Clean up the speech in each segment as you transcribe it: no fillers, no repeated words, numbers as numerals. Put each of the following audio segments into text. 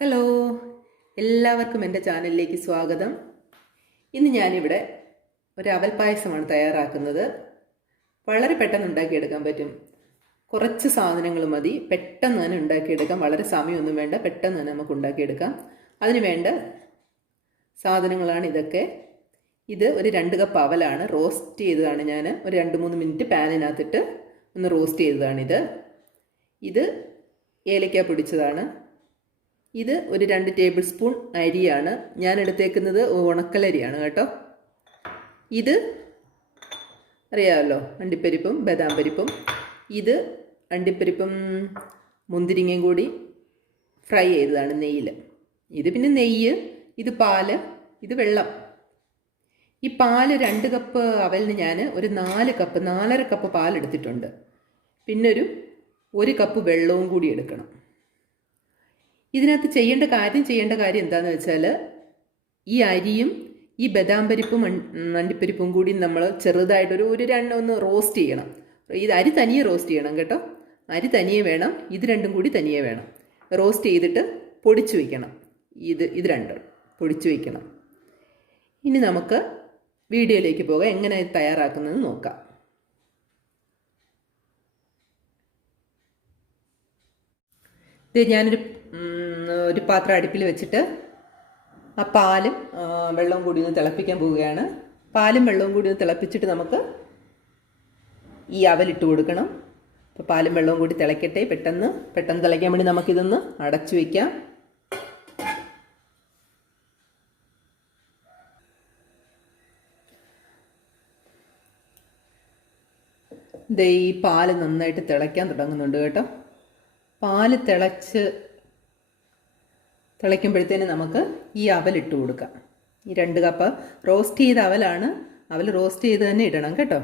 Hello, എല്ലാവർക്കും എൻ്റെ ചാനലിലേക്ക് സ്വാഗതം. ഇന്ന് ഞാനിവിടെ ഒരു അവൽ പായസമാണ് തയ്യാറാക്കുന്നത്. വളരെ പെട്ടെന്ന് ഉണ്ടാക്കിയെടുക്കാൻ പറ്റും. കുറച്ച് സാധനങ്ങൾ മതി, പെട്ടെന്ന് തന്നെ ഉണ്ടാക്കിയെടുക്കാം. വളരെ സമയമൊന്നും വേണ്ട, പെട്ടെന്ന് തന്നെ നമുക്ക് ഉണ്ടാക്കിയെടുക്കാം. അതിന് വേണ്ട സാധനങ്ങളാണ് ഇതൊക്കെ. ഇത് ഒരു 2 കപ്പ് അവലാണ്, റോസ്റ്റ് ചെയ്തതാണ്. ഞാൻ ഒരു 2-3 മിനിറ്റ് പാനിനകത്തിട്ട് ഒന്ന് റോസ്റ്റ് ചെയ്തതാണിത്. ഇത് ഏലക്ക പൊടിച്ചതാണ്. ഇത് ഒരു 2 ടേബിൾ സ്പൂൺ അരിയാണ്. ഞാൻ എടുത്തേക്കുന്നത് ഉണക്കലരിയാണ് കേട്ടോ. ഇത് അറിയാമല്ലോ, അണ്ടിപ്പരിപ്പും ബദാം പരിപ്പും. ഇത് അണ്ടിപ്പരിപ്പും മുന്തിരിങ്ങയും കൂടി ഫ്രൈ ചെയ്തതാണ് നെയ്യിൽ. ഇത് പിന്നെ നെയ്യ്, ഇത് പാല്, ഇത് വെള്ളം. ഈ പാല് 2 കപ്പ് അവലിന് ഞാൻ ഒരു 4-4.5 കപ്പ് പാലെടുത്തിട്ടുണ്ട്. പിന്നെ ഒരു കപ്പ് വെള്ളവും കൂടി എടുക്കണം. ഇതിനകത്ത് ചെയ്യേണ്ട കാര്യം എന്താണെന്ന് വെച്ചാൽ, ഈ അരിയും ഈ ബദാം പരിപ്പും അണ്ടിപ്പരിപ്പും കൂടി നമ്മൾ ചെറുതായിട്ടൊരു ഒന്ന് റോസ്റ്റ് ചെയ്യണം. ഇത് അരി തനിയെ റോസ്റ്റ് ചെയ്യണം കേട്ടോ. അരി തനിയെ വേണം, ഇത് രണ്ടും കൂടി തനിയെ വേണം. റോസ്റ്റ് ചെയ്തിട്ട് പൊടിച്ചു വയ്ക്കണം. ഇത് രണ്ടും പൊടിച്ചു വയ്ക്കണം. ഇനി നമുക്ക് വീഡിയോയിലേക്ക് പോകാം, എങ്ങനെ തയ്യാറാക്കുന്നത് നോക്കാം. ഇത് ഞാനൊരു പാത്രം അടുപ്പിൽ വെച്ചിട്ട് ആ പാലും വെള്ളവും കൂടി ഒന്ന് തിളപ്പിക്കാൻ പോവുകയാണ്. പാലും വെള്ളവും കൂടി ഒന്ന് തിളപ്പിച്ചിട്ട് നമുക്ക് ഈ അവലിട്ട് കൊടുക്കണം. അപ്പോൾ പാലും വെള്ളവും കൂടി തിളയ്ക്കട്ടെ. പെട്ടെന്ന് തിളയ്ക്കാൻ വേണ്ടി നമുക്കിതൊന്ന് അടച്ചു വയ്ക്കാം. ദേ ഈ പാല് നന്നായിട്ട് തിളയ്ക്കാൻ തുടങ്ങുന്നുണ്ട് കേട്ടോ. പാല് തിളയ്ക്കുമ്പോഴത്തേന് നമുക്ക് ഈ അവലിട്ട് കൊടുക്കാം. ഈ 2 കപ്പ് റോസ്റ്റ് ചെയ്ത അവലാണ്. അവൽ റോസ്റ്റ് ചെയ്ത് തന്നെ ഇടണം കേട്ടോ.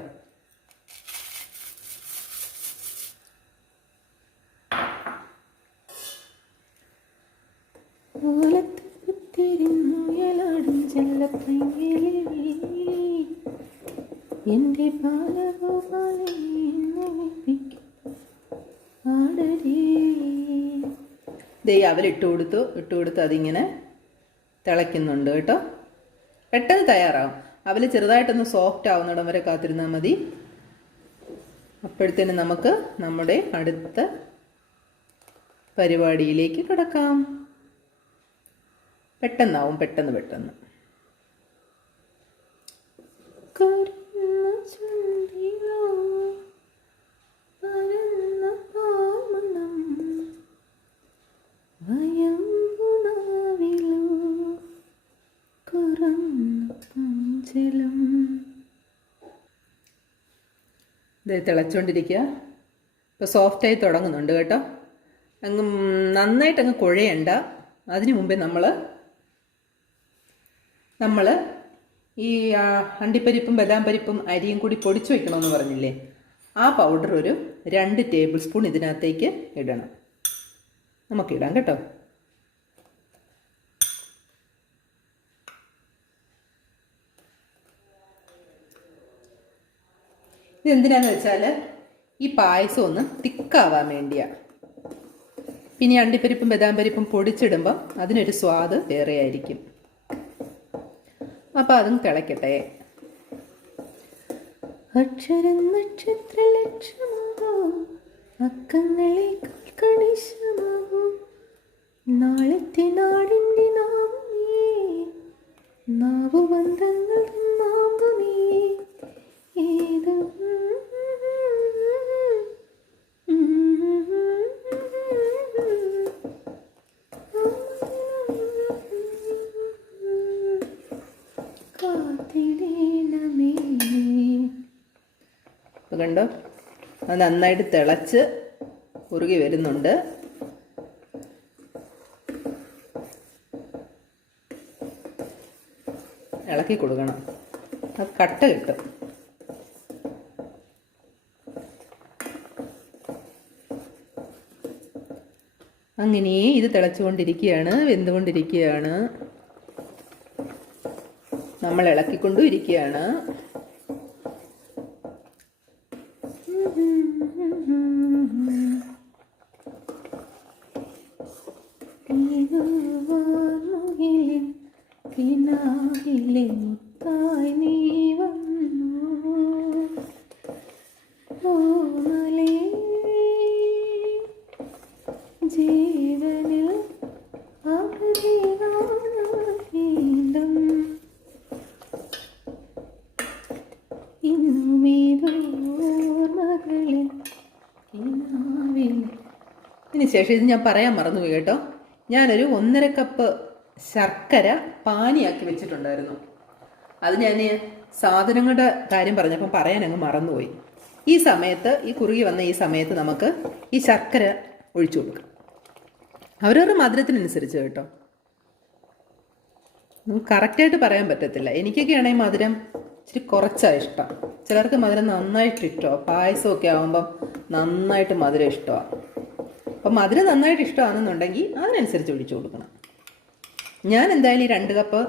എൻ്റെ ദേ അവലിട്ട് കൊടുത്തു അതിങ്ങനെ തിളയ്ക്കുന്നുണ്ട് കേട്ടോ. പെട്ടെന്ന് തയ്യാറാവും. അവൽ ചെറുതായിട്ടൊന്ന് സോഫ്റ്റ് ആവുന്നിടം വരെ കാത്തിരുന്നാൽ മതി. അപ്പോഴത്തേനും നമുക്ക് നമ്മുടെ അടുത്ത പരിപാടിയിലേക്ക് കിടക്കാം. പെട്ടെന്നാവും, പെട്ടെന്ന് ഇത് തിളച്ചുകൊണ്ടിരിക്കുക. ഇപ്പോൾ സോഫ്റ്റായി തുടങ്ങുന്നുണ്ട് കേട്ടോ. നന്നായിട്ടങ്ങ് കുഴയണ്ട. അതിനു മുമ്പേ നമ്മൾ ഈ അണ്ടിപ്പരിപ്പും ബദാം പരിപ്പും അരിയും കൂടി പൊടിച്ചു വയ്ക്കണമെന്ന് പറഞ്ഞില്ലേ, ആ പൗഡർ ഒരു 2 ടേബിൾ സ്പൂൺ ഇതിനകത്തേക്ക് ഇടണം. നമുക്കിടാം കേട്ടോ. ഇതെന്തിനാന്ന് വെച്ചാൽ ഈ പായസം ഒന്ന് തിക്കാവാൻ വേണ്ടിയാണ്. പിന്നെ അണ്ടിപ്പരിപ്പും ബദാം പരിപ്പും പൊടിച്ചിടുമ്പം അതിനൊരു സ്വാദ് വേറെ ആയിരിക്കും. അപ്പോൾ അതും തിളയ്ക്കട്ടെ. അക്ഷരം നക്ഷത്ര ലക്ഷമാകൂ, അക്കങ്ങളെ കണിശമാകൂ, നാളത്തെ നാടിൻ്റെ നാമേ, നാവുബന്ധങ്ങൾ നാമ്പുമേ, ഏതോ കണ്ടോ, അത് നന്നായിട്ട് തിളച്ച് കുറുകി വരുന്നുണ്ട്. ഇളക്കി കൊടുക്കണം, അത് കട്ട കിട്ടും. അങ്ങനെ ഇത് തിളച്ചുകൊണ്ടിരിക്കുകയാണ്, വെന്തുകൊണ്ടിരിക്കുകയാണ്. നമ്മൾ ഇളക്കിക്കൊണ്ടും ഇരിക്കുകയാണ്. കിനാവിലെ മുത്തായി നീ വന്നു ഓമലേ ജീവനിൽ വീണ്ടും ഇന്നുമേതോർമകളിൽ കിനാവിലെ. ഇതിന് ശേഷം ഇത് ഞാൻ പറയാൻ മറന്നുപോയി കേട്ടോ. ഞാനൊരു 1.5 കപ്പ് ശർക്കര പാനിയാക്കി വെച്ചിട്ടുണ്ടായിരുന്നു. അത് ഞാൻ സാധനങ്ങളുടെ കാര്യം പറഞ്ഞപ്പം പറയാൻ അങ്ങ് മറന്നുപോയി. ഈ സമയത്ത്, ഈ കുറുകി വന്ന ഈ സമയത്ത് നമുക്ക് ഈ ശർക്കര ഒഴിച്ചു കൊടുക്കാം. അവരവരുടെ മധുരത്തിനനുസരിച്ച് കേട്ടോ. നമുക്ക് കറക്റ്റായിട്ട് പറയാൻ പറ്റത്തില്ല. എനിക്കൊക്കെ ആണെങ്കിൽ മധുരം ഇച്ചിരി കുറച്ചാണ് ഇഷ്ടം. ചിലർക്ക് മധുരം നന്നായിട്ട് ഇഷ്ടമാണ്. പായസമൊക്കെ ആകുമ്പം നന്നായിട്ട് മധുരം ഇഷ്ടമാണ്. അപ്പം മധുരം നന്നായിട്ട് ഇഷ്ടമാണെന്നുണ്ടെങ്കിൽ അതിനനുസരിച്ച് ഒഴിച്ചു കൊടുക്കണം. ഞാൻ എന്തായാലും ഈ 2 കപ്പ്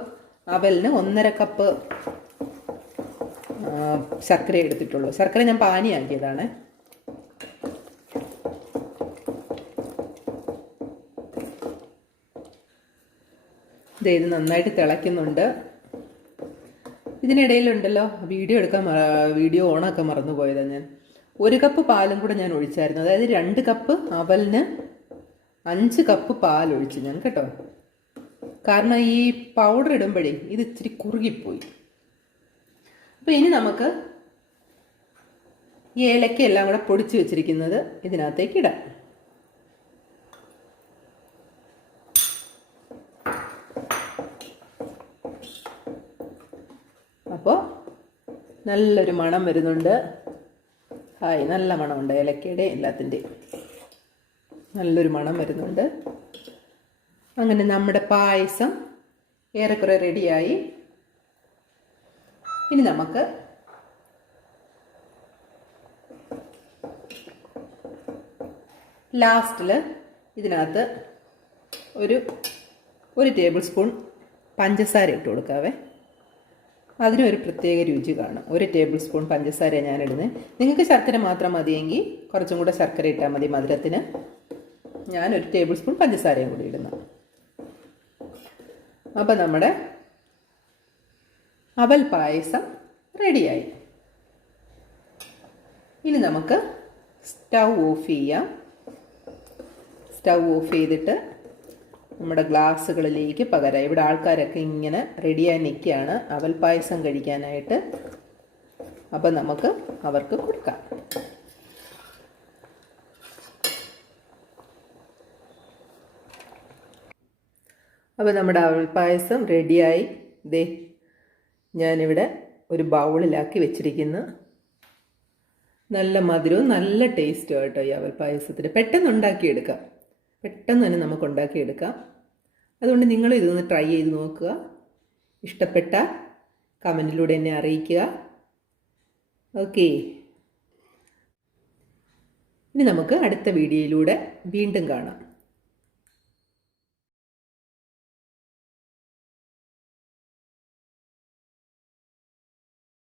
അവലിന് 1.5 കപ്പ് ശർക്കര എടുത്തിട്ടുള്ളൂ. ശർക്കര ഞാൻ പാനിയാക്കിയതാണ്. ഇത് നന്നായിട്ട് തിളയ്ക്കുന്നുണ്ട്. ഇതിനിടയിലുണ്ടല്ലോ വീഡിയോ ഓണാക്കാൻ മറന്നുപോയതാണ് ഞാൻ. 1 കപ്പ് പാലും കൂടെ ഞാൻ ഒഴിച്ചായിരുന്നു. അതായത് 2 കപ്പ് അവലിന് 5 കപ്പ് പാലൊഴിച്ചു ഞാൻ കേട്ടോ. കാരണം ഈ പൗഡർ ഇടുമ്പോഴേ ഇത് ഇച്ചിരി കുറുകിപ്പോയി. അപ്പോൾ ഇനി നമുക്ക് ഈ ഏലക്ക എല്ലാം കൂടെ പൊടിച്ച് വെച്ചിരിക്കുന്നത് ഇതിനകത്തേക്ക് ഇടാം. അപ്പോൾ നല്ലൊരു മണം വരുന്നുണ്ട്. നല്ല മണമുണ്ട്. ഏലക്കയുടെ എല്ലാത്തിൻ്റെയും നല്ലൊരു മണം വരുന്നുണ്ട്. അങ്ങനെ നമ്മുടെ പായസം ഏറെക്കുറെ റെഡിയായി. ഇനി നമുക്ക് ലാസ്റ്റിൽ ഇതിനകത്ത് ഒരു 1 ടേബിൾ സ്പൂൺ പഞ്ചസാര ഇട്ട് കൊടുക്കാവേ. അതിനൊരു പ്രത്യേക രുചി കാണും. 1 ടേബിൾ സ്പൂൺ പഞ്ചസാര ഞാനിടുന്നത്. നിങ്ങൾക്ക് ശർക്കര മാത്രം മതിയെങ്കിൽ കുറച്ചും കൂടെ ശർക്കര ഇട്ടാൽ മതി മധുരത്തിന്. ഞാൻ 1 ടേബിൾ സ്പൂൺ പഞ്ചസാരയും കൂടി ഇടുന്നു. അപ്പോൾ നമ്മുടെ അവൽ പായസം റെഡിയായി. ഇനി നമുക്ക് സ്റ്റൗ ഓഫ് ചെയ്യാം. സ്റ്റൗ ഓഫ് ചെയ്തിട്ട് നമ്മുടെ ഗ്ലാസ്സുകളിലേക്ക് പകരാം. ഇവിടെ ആൾക്കാരൊക്കെ ഇങ്ങനെ റെഡിയായി നിൽക്കുകയാണ് അവൽ പായസം കഴിക്കാനായിട്ട്. അപ്പം നമുക്ക് അവർക്ക് കൊടുക്കാം. അപ്പോൾ നമ്മുടെ അവൽ പായസം റെഡിയായി. ദേ ഞാനിവിടെ ഒരു ബൗളിലാക്കി വെച്ചിരിക്കുന്നു. നല്ല മധുരവും നല്ല ടേസ്റ്റും കേട്ടോ ഈ അവൽ പായസത്തിന്. പെട്ടെന്ന് ഉണ്ടാക്കിയെടുക്കാം. പെട്ടെന്ന് തന്നെ നമുക്ക് ഉണ്ടാക്കിയെടുക്കാം. അതുകൊണ്ട് നിങ്ങൾ ഇതൊന്ന് ട്രൈ ചെയ്ത് നോക്കുക. ഇഷ്ടപ്പെട്ട കമൻറ്റിലൂടെ എന്നെ അറിയിക്കുക. ഓക്കെ, ഇനി നമുക്ക് അടുത്ത വീഡിയോയിലൂടെ വീണ്ടും കാണാം.